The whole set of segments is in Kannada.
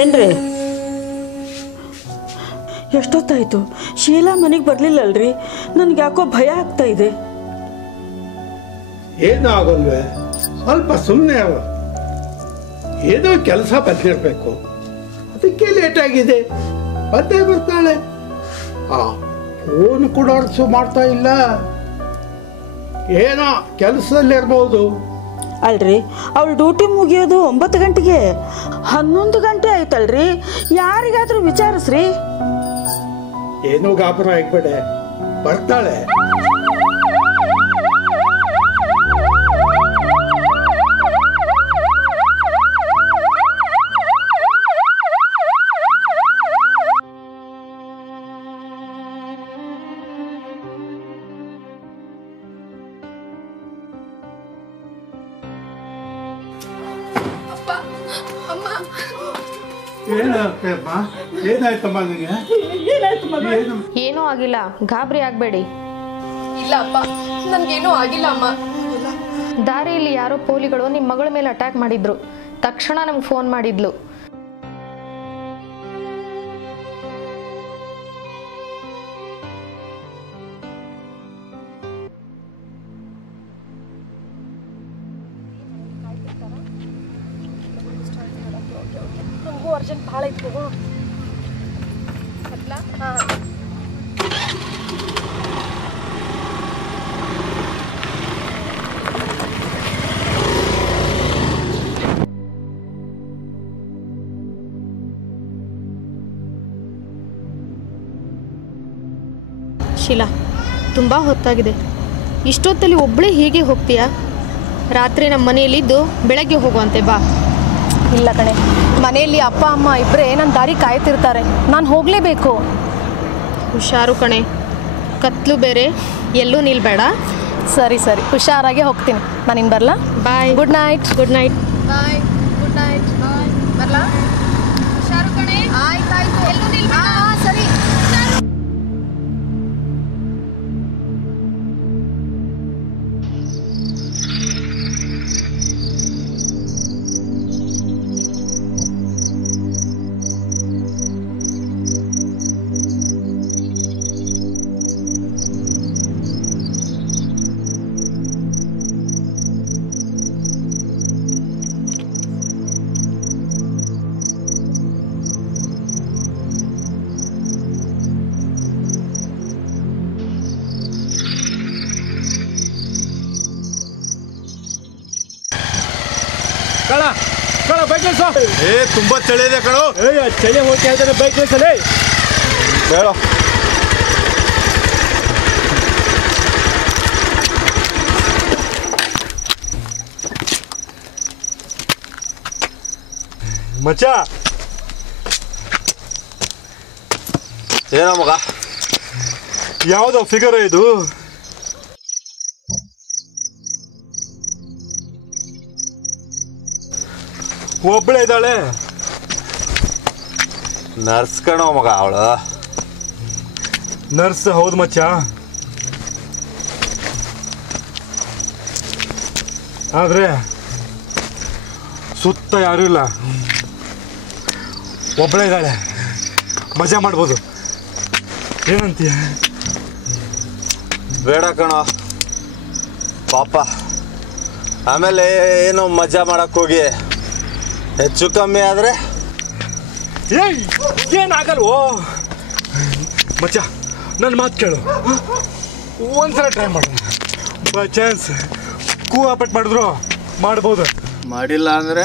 ಏನ್ರಿ ಎಷ್ಟೊತ್ತಾಯ್ತು ಶೀಲಾ ಮನೆಗೆ ಬರ್ಲಿಲ್ಲಲ್ರಿ ನನಗೆ ಯಾಕೋ ಭಯ ಆಗ್ತಾ ಇದೆ ಏನು ಆಗೋಲ್ವೇ ಸ್ವಲ್ಪ ಸುಮ್ಮನೆ ಏನೋ ಕೆಲಸ ಬಂದಿರಬೇಕು ಅದಕ್ಕೆ ಲೇಟ್ ಆಗಿದೆ ಬಂದೇ ಬರ್ತಾಳೆ ಫೋನ್ ಕೂಡ ಮಾಡ್ತಾ ಇಲ್ಲ ಏನೋ ಕೆಲಸದಲ್ಲಿರ್ಬೋದು ಅಲ್ರಿ ಅವಳು ಡ್ಯೂಟಿ ಮುಗಿಯೋದು 9 ಗಂಟೆಗೆ 11 ಗಂಟೆ ಆಯ್ತಲ್ರಿ ಯಾರಿಗಾದ್ರೂ ವಿಚಾರಿಸ್ರಿ ಏನೋ ಗಾಬರ ಆಗ್ಬೇಡೆ ಬರ್ತಾಳೆ ಏನೂ ಆಗಿಲ್ಲ ಗಾಬರಿ ಆಗ್ಬೇಡಿ ಇಲ್ಲ ಅಪ್ಪ ನನ್ಗೇನೂ ಆಗಿಲ್ಲ ಅಮ್ಮ ದಾರಿಯಲ್ಲಿ ಯಾರೋ ಪೋಲಿಗಳು ನಿಮ್ಮ ಮಗಳ ಮೇಲೆ ಅಟ್ಯಾಕ್ ಮಾಡಿದ್ರು ತಕ್ಷಣ ನಮ್ಗೆ ಫೋನ್ ಮಾಡಿದ್ಲು ಅರ್ಜೆಂಟ್ ಭಾಳ ಇತ್ತು ಶೀಲಾ ತುಂಬ ಹೊತ್ತಾಗಿದೆ ಇಷ್ಟೊತ್ತಲ್ಲಿ ಒಬ್ಬಳೇ ಹೀಗೆ ಹೋಗ್ತೀಯಾ ರಾತ್ರಿ ನಮ್ಮ ಮನೆಯಲ್ಲಿದ್ದು ಬೆಳಗ್ಗೆ ಹೋಗುವಂತೆ ಬಾ ಇಲ್ಲ ಕಣೆ ಮನೆಯಲ್ಲಿ ಅಪ್ಪ ಅಮ್ಮ ಇಬ್ಬರೇ ನನ್ನ ದಾರಿ ಕಾಯ್ತಿರ್ತಾರೆ ನಾನು ಹೋಗಲೇಬೇಕು ಹುಷಾರು ಕಣೆ ಕತ್ಲು ಬೇರೆ ಎಲ್ಲೂ ನಿಲ್ಬೇಡ ಸರಿ ಸರಿ ಹುಷಾರಾಗೆ ಹೋಗ್ತೀನಿ ನಾನು ಇನ್ನು ಬರಲಾ bye good night good night bye good night bye ಬರಲಾ ಹುಷಾರು ಕಣೆ ಆಯ್ತಾಯ್ತು ಎಲ್ಲೂ ನಿಲ್ಬೇಡ ಸರಿ ಬೈಕ್ ತುಂಬಾ ಚಳಿ ಇದೆ ಕಣೋ ಚಳಿ ಹೋಗ್ತಾ ಇದ್ದಾರೆ ಬೈಕ್ ನಿಲ್ಸಲೇ ಹೇಳೋ ಮಚ್ಚ ಏನೋ ಮಗ ಯಾವುದೋ ಫಿಗರ್ ಇದು ಒಬ್ಬಳೇ ಇದ್ದಾಳೆ ನರ್ಸ್ ಕಣೋ ಮಗ ಅವಳು ನರ್ಸ್ ಹೌದು ಮಚ್ಚ ಆದ್ರೆ ಸುತ್ತ ಯಾರೂ ಇಲ್ಲ ಒಬ್ಬಳೇ ಇದ್ದಾಳೆ ಮಜಾ ಮಾಡ್ಬೋದು ಏನಂತೀಯ ಬೇಡ ಕಣೋ ಪಾಪ ಆಮೇಲೆ ಏನೋ ಮಜಾ ಮಾಡಕ್ ಹೋಗಿ ಹೆಚ್ಚು ಕಮ್ಮಿ ಆದ್ರೆ ಏನಾಗಲ್ವೋ ಮಚ್ಚ ನನ್ನ ಮಾತು ಕೇಳು ಒಂದ್ಸಲ ಟ್ರೈ ಮಾಡೋಣ ಬೈ ಚಾನ್ಸ್ ಕೂವಾಪಟ್ ಮಾಡಿದ್ರು ಮಾಡ್ಬೋದು ಮಾಡಿಲ್ಲ ಅಂದ್ರೆ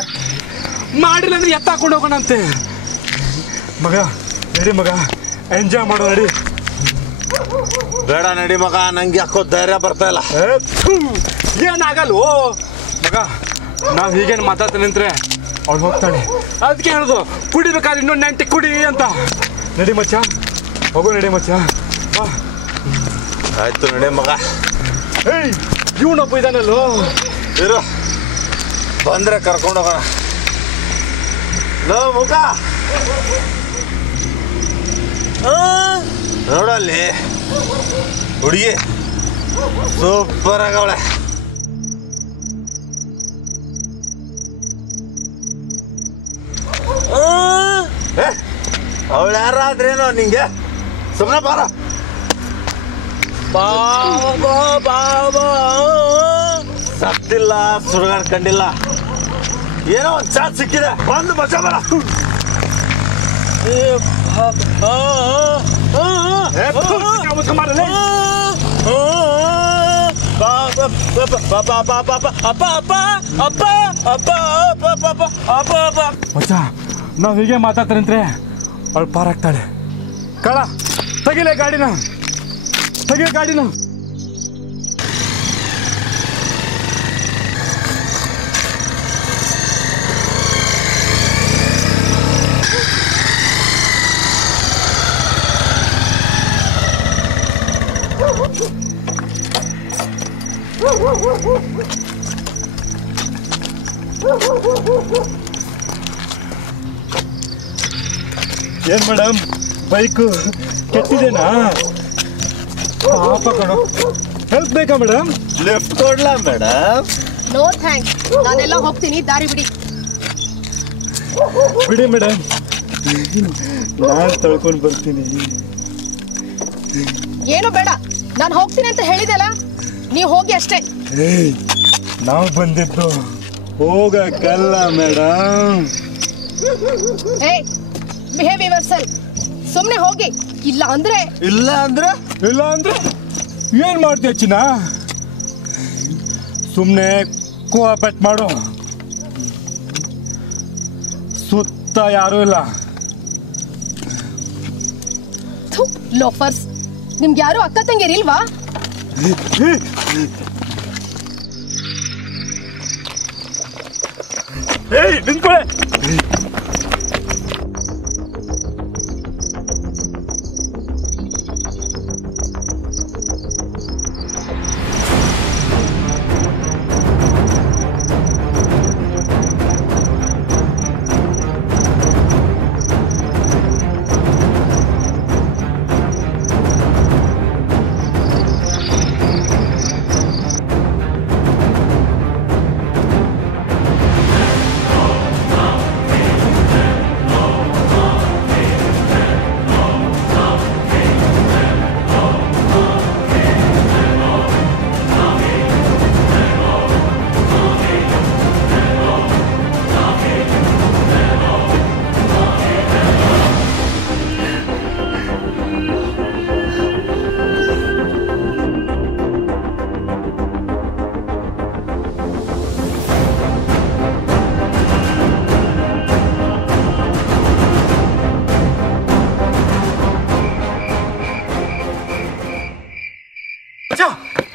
ಎತ್ತಾಕೊಂಡು ಹೋಗೋಣಂತೆ ಮಗ ನಡಿ ಮಗ ಎಂಜಾಯ್ ಮಾಡೋ ನಡಿ ಬೇಡ ನಡಿ ಮಗ ನಂಗೆ ಯಾಕೋ ಧೈರ್ಯ ಬರ್ತಾ ಇಲ್ಲ ಏನಾಗಲ್ವೋ ಮಗ ನಾವು ಹೀಗೇನು ಮಾತಾಡ್ತಾ ನಿಂತ್ರೆ ಅವ್ಳು ಹೋಗ್ತಾಳೆ ಅದಕ್ಕೆ ಹೇಳೋದು ಕುಡಿಬೇಕಾದ್ರೆ ಇನ್ನೊಂದು 90 ಕುಡಿ ಅಂತ ನಡಿ ಮಚ್ಚ ಹೋಗೋ ನಡಿ ಮಚ್ಚ ಬಾ ಆಯ್ತು ನಡಿ ಮಗ ಏಯ್ ಇವನೊಬ್ಬ ಇದ್ದಾನಲ್ಲೋ ಇರು ಬಂದ್ರೆ ಕರ್ಕೊಂಡು ಹೋಗೋಣ ಲೋ ಮುಖ ನೋಡಲ್ಲಿ ಹುಡುಗಿ ಸೂಪರ್ ಆಗವಳೆ ಯಾರಾದ್ರೇನೋ ನಿಂಗೆ ಸುಮ್ಮನೆ ಬಾರ ಬಾಬಾ ಬಾಬಾ ಸತ್ತಿಲ್ಲ ಸುಡುಗಾಡ್ ಕಂಡಿಲ್ಲ ಏನೋ ಒಂದು ಚಾನ್ಸ್ ಸಿಕ್ಕಿದೆ ಬಂದು ಮಜಾ ಬರ ಮಚ್ಚ ನಾವು ಹೀಗೆ ಮಾತಾಡ್ತಾರಂದ್ರೆ ಅವಳು ಪಾರಾಗ್ತಾಳೆ ಕಳ ತೆಗಿಲೆ ಗಾಡಿನ ತೆಗಿಯ ಗಾಡಿನ ಏನ್ ಮೇಡಮ್ ಬೈಕು ಕೆಟ್ಟಿದೇನಾ ಪಾಪ ಕಣೋ ಹೆಲ್ಪ್ ಬೇಕಾ ಮೇಡಮ್ ಲಿಫ್ಟ್ ಕೊಡ್ಲಾ ಮೇಡಮ್ ನೋ ಥ್ಯಾಂಕ್ಸ್ ನಾನೆಲ್ಲ ಹೋಗ್ತೀನಿ ದಾರಿ ಬಿಡಿ ಬಿಡಿ ಮೇಡಮ್ ನಾನು ತಳ್ಕೊಂಡು ಬರ್ತೀನಿ ಏನು ಬೇಡ ನಾನು ಹೋಗ್ತೀನಿ ಅಂತ ಹೇಳಿದೆಲ್ಲ ನೀವು ಹೋಗಿ ಅಷ್ಟೇ ಏಯ್ ನಾವು ಬಂದಿದ್ದು ಹೋಗಕ್ಕಲ್ಲ ಮೇಡಮ್ ಏಯ್ ಬಿಹೇವ್ ಯುವರ್ ಸೆಲ್ಫ್ ಸುಮ್ಮನೆ ಹೋಗಿ ಇಲ್ಲ ಅಂದ್ರೆ ಇಲ್ಲ ಅಂದ್ರೆ ಏನ್ ಮಾಡ್ತೀಯ ಚಿನ್ನ ಸುಮ್ಮನೆ ಕೋಆಪರೇಟ್ ಮಾಡು ಸುತ್ತ ಯಾರೂ ಇಲ್ಲ ಲೋಫರ್ಸ್ ನಿಮ್ಗೆ ಯಾರು ಅಕ್ಕ ತಂಗಿರಿಲ್ವಾ ಏಯ್ ನಿಂತ್ಕೊಳ್ಳೆ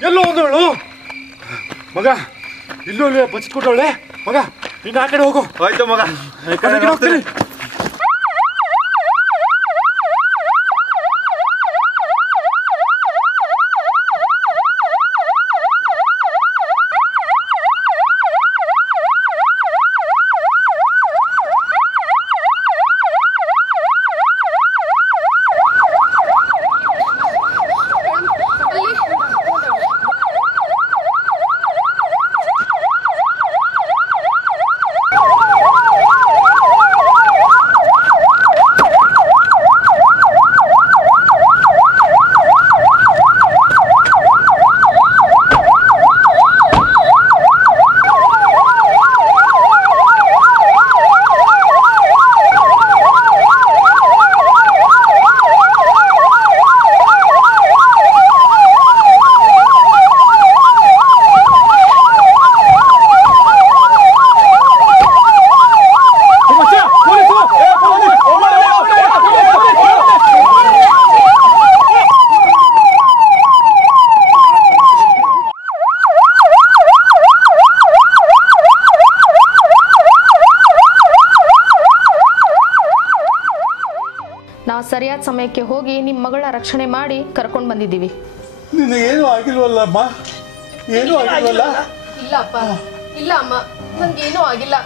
ಎಲ್ಲೋ ಒಂದವಳು ಮಗ ಇಲ್ಲೂ ಬಚ್ಚಿಟ್ಕೊಟ್ಟವಳೆ ಮಗ ಇನ್ನು ಆ ಕಡೆ ಹೋಗು ಆಯ್ತು ಮಗ ಹೋಗ್ತೀನಿ ನಾವು ಸರಿಯಾದ ಸಮಯಕ್ಕೆ ಹೋಗಿ ನಿಮ್ಮ ಮಗಳ ರಕ್ಷಣೆ ಮಾಡಿ ಕರ್ಕೊಂಡು ಬಂದಿದ್ದೀವಿ. ನಿನಗೇನು ಆಗಿಲ್ವಲ್ಲಮ್ಮ? ಏನೂ ಆಗಿಲ್ವಲ್ಲ? ಇಲ್ಲ ಅಪ್ಪ, ಇಲ್ಲ ಅಮ್ಮ, ನನಗೇನೂ ಆಗಿಲ್ಲ.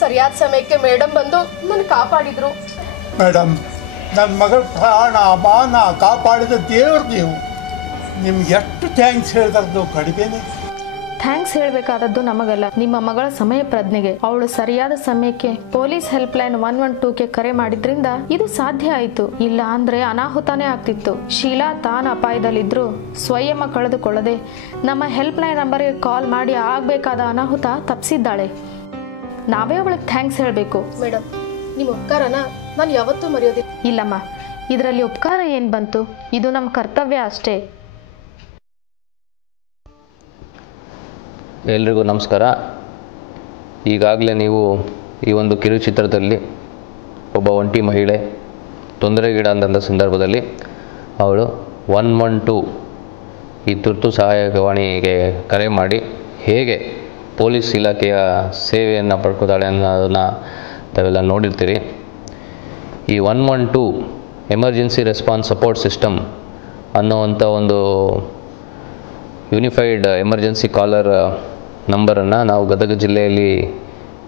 ಸರಿಯಾದ ಸಮಯಕ್ಕೆ ಮೇಡಮ್ ಬಂದು ನನ್ನ ಕಾಪಾಡಿದ್ರು. ಮೇಡಮ್, ನನ್ನ ಮಗಳ ಪ್ರಾಣ ಮಾನ ಕಾಪಾಡಿದ ದೇವ್ರು ನೀವು. ನಿಮ್ಗೆ ಎಷ್ಟು ಥ್ಯಾಂಕ್ಸ್ ಹೇಳಿದ್ರು ಕಡಿಮೆನೆ. ಥ್ಯಾಂಕ್ಸ್ ಹೇಳಬೇಕಾದದ್ದು ನಮಗಲ್ಲ, ನಿಮ್ಮ ಮಗಳ ಸಮಯ ಪ್ರಜ್ಞೆಗೆ. ಅವಳು ಸರಿಯಾದ ಸಮಯಕ್ಕೆ ಪೊಲೀಸ್ ಹೆಲ್ಪ್ ಲೈನ್ 112ಗೆ ಕರೆ ಮಾಡಿದ್ರಿಂದ ಇದು ಸಾಧ್ಯ ಆಯಿತು. ಇಲ್ಲ ಅಂದ್ರೆ ಅನಾಹುತಾನೇ ಆಗ್ತಿತ್ತು. ಶೀಲಾ ತಾನು ಅಪಾಯದಲ್ಲಿದ್ರು ಸ್ವಯಂ ಕಳೆದುಕೊಳ್ಳದೆ ನಮ್ಮ ಹೆಲ್ಪ್ ಲೈನ್ ನಂಬರ್ಗೆ ಕಾಲ್ ಮಾಡಿ ಆಗಬೇಕಾದ ಅನಾಹುತ ತಪ್ಪಿಸಿದ್ದಾಳೆ. ನಾವೇ ಅವಳಿಗೆ ಥ್ಯಾಂಕ್ಸ್ ಹೇಳಬೇಕು. ಮೇಡಮ್, ನಿಮ್ಮ ಉಪಕಾರನ ನಾನು ಯಾವತ್ತೂ ಮರೆಯೋದಿಲ್ಲ. ಇಲ್ಲಮ್ಮ, ಇದರಲ್ಲಿ ಉಪಕಾರ ಏನು ಬಂತು? ಇದು ನಮ್ಮ ಕರ್ತವ್ಯ ಅಷ್ಟೇ. ಎಲ್ರಿಗೂ ನಮಸ್ಕಾರ. ಈಗಾಗಲೇ ನೀವು ಈ ಒಂದು ಕಿರುಚಿತ್ರದಲ್ಲಿ ಒಬ್ಬ ಒಂಟಿ ಮಹಿಳೆ ತೊಂದರೆಗೀಡಾದಂಥ ಸಂದರ್ಭದಲ್ಲಿ ಅವಳು 112 ಈ ತುರ್ತು ಸಹಾಯವಾಣಿಗೆ ಕರೆ ಮಾಡಿ ಹೇಗೆ ಪೊಲೀಸ್ ಇಲಾಖೆಯ ಸೇವೆಯನ್ನು ಪಡ್ಕೋತಾಳೆ ಅನ್ನೋದನ್ನು ತಾವೆಲ್ಲ ನೋಡಿರ್ತೀರಿ. ಈ 112 ಎಮರ್ಜೆನ್ಸಿ ರೆಸ್ಪಾನ್ಸ್ ಸಪೋರ್ಟ್ ಸಿಸ್ಟಮ್ ಅನ್ನೋವಂಥ ಒಂದು ಯೂನಿಫೈಡ್ ಎಮರ್ಜೆನ್ಸಿ ಕಾಲರ್ ನಂಬರನ್ನು ನಾವು ಗದಗ ಜಿಲ್ಲೆಯಲ್ಲಿ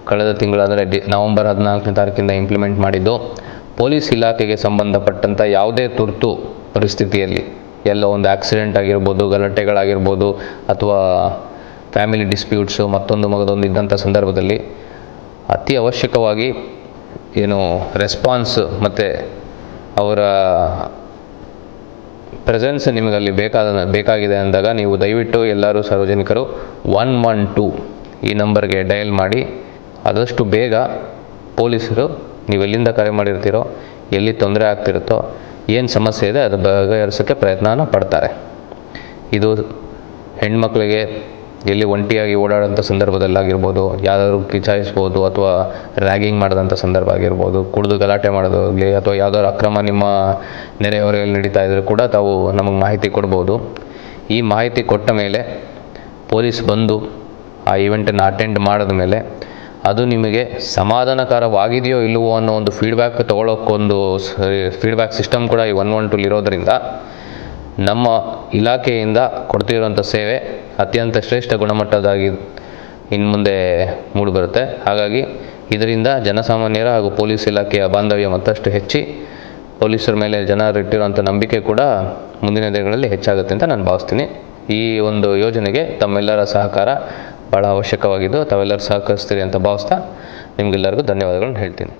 ಕಳೆದ ತಿಂಗಳಾದರೆ ನವೆಂಬರ್ 14ನೇ ತಾರೀಕಿಂದ ಇಂಪ್ಲಿಮೆಂಟ್ ಮಾಡಿದ್ದು. ಪೊಲೀಸ್ ಇಲಾಖೆಗೆ ಸಂಬಂಧಪಟ್ಟಂಥ ಯಾವುದೇ ತುರ್ತು ಪರಿಸ್ಥಿತಿಯಲ್ಲಿ, ಎಲ್ಲೋ ಒಂದು ಆಕ್ಸಿಡೆಂಟ್ ಆಗಿರ್ಬೋದು, ಗಲಾಟೆಗಳಾಗಿರ್ಬೋದು, ಅಥವಾ ಫ್ಯಾಮಿಲಿ ಡಿಸ್ಪ್ಯೂಟ್ಸು, ಮತ್ತೊಂದು ಮಗದೊಂದು ಇದ್ದಂಥ ಸಂದರ್ಭದಲ್ಲಿ ಅತಿ ಅವಶ್ಯಕವಾಗಿ ಏನು ರೆಸ್ಪಾನ್ಸ್ ಮತ್ತು ಅವರ ಪ್ರೆಸೆನ್ಸ್ ನಿಮಗಲ್ಲಿ ಬೇಕಾಗಿದೆ ಅಂದಾಗ ನೀವು ದಯವಿಟ್ಟು ಎಲ್ಲರೂ ಸಾರ್ವಜನಿಕರು 112 ಈ ನಂಬರ್ಗೆ ಡಯಲ್ ಮಾಡಿ ಆದಷ್ಟು ಬೇಗ ಪೊಲೀಸರು ನೀವೆಲ್ಲಿಂದ ಕರೆ ಮಾಡಿರ್ತೀರೋ, ಎಲ್ಲಿ ತೊಂದರೆ ಆಗ್ತಿರುತ್ತೋ, ಏನು ಸಮಸ್ಯೆ ಇದೆ ಅದು ಬಗೆಹರಿಸೋಕ್ಕೆ ಪ್ರಯತ್ನ ಪಡ್ತಾರೆ. ಇದು ಹೆಣ್ಮಕ್ಳಿಗೆ ಎಲ್ಲಿ ಒಂಟಿಯಾಗಿ ಓಡಾಡೋಂಥ ಸಂದರ್ಭದಲ್ಲಾಗಿರ್ಬೋದು, ಯಾವ್ದಾದ್ರು ಕಿಚಾಯಿಸ್ಬೋದು, ಅಥವಾ ರ್ಯಾಗಿಂಗ್ ಮಾಡಿದಂಥ ಸಂದರ್ಭ ಆಗಿರ್ಬೋದು, ಕುಡಿದು ಗಲಾಟೆ ಮಾಡೋದಾಗಲಿ, ಅಥವಾ ಯಾವುದಾದ್ರು ಅಕ್ರಮ ನಿಮ್ಮ ನೆರೆಹೊರೆಯಲ್ಲಿ ನಡೀತಾ ಇದ್ದರೂ ಕೂಡ ತಾವು ನಮಗೆ ಮಾಹಿತಿ ಕೊಡ್ಬೋದು. ಈ ಮಾಹಿತಿ ಕೊಟ್ಟ ಮೇಲೆ ಪೊಲೀಸ್ ಬಂದು ಆ ಇವೆಂಟನ್ನು ಅಟೆಂಡ್ ಮಾಡಿದ ಮೇಲೆ ಅದು ನಿಮಗೆ ಸಮಾಧಾನಕರವಾಗಿದೆಯೋ ಇಲ್ಲವೋ ಅನ್ನೋ ಒಂದು ಫೀಡ್ಬ್ಯಾಕ್ ತೊಗೊಳೋಕ್ಕೊಂದು ಫೀಡ್ಬ್ಯಾಕ್ ಸಿಸ್ಟಮ್ ಕೂಡ ಈ 112 ಇರೋದರಿಂದ ನಮ್ಮ ಇಲಾಖೆಯಿಂದ ಕೊಡ್ತಿರೋಂಥ ಸೇವೆ ಅತ್ಯಂತ ಶ್ರೇಷ್ಠ ಗುಣಮಟ್ಟದಾಗಿ ಇನ್ನು ಮುಂದೆ ಮೂಡಿಬರುತ್ತೆ. ಹಾಗಾಗಿ ಇದರಿಂದ ಜನಸಾಮಾನ್ಯರ ಹಾಗೂ ಪೊಲೀಸ್ ಇಲಾಖೆಯ ಬಾಂಧವ್ಯ ಮತ್ತಷ್ಟು ಹೆಚ್ಚಿ ಪೊಲೀಸರ ಮೇಲೆ ಜನರಿಟ್ಟಿರುವಂಥ ನಂಬಿಕೆ ಕೂಡ ಮುಂದಿನ ದಿನಗಳಲ್ಲಿ ಹೆಚ್ಚಾಗುತ್ತೆ ಅಂತ ನಾನು ಭಾವಿಸ್ತೀನಿ. ಈ ಒಂದು ಯೋಜನೆಗೆ ತಮ್ಮೆಲ್ಲರ ಸಹಕಾರ ಭಾಳ ಅವಶ್ಯಕವಾಗಿದ್ದು ತಾವೆಲ್ಲರೂ ಸಹಕರಿಸ್ತೀರಿ ಅಂತ ಭಾವಿಸ್ತಾ ನಿಮಗೆಲ್ಲರಿಗೂ ಧನ್ಯವಾದಗಳನ್ನು ಹೇಳ್ತೀನಿ.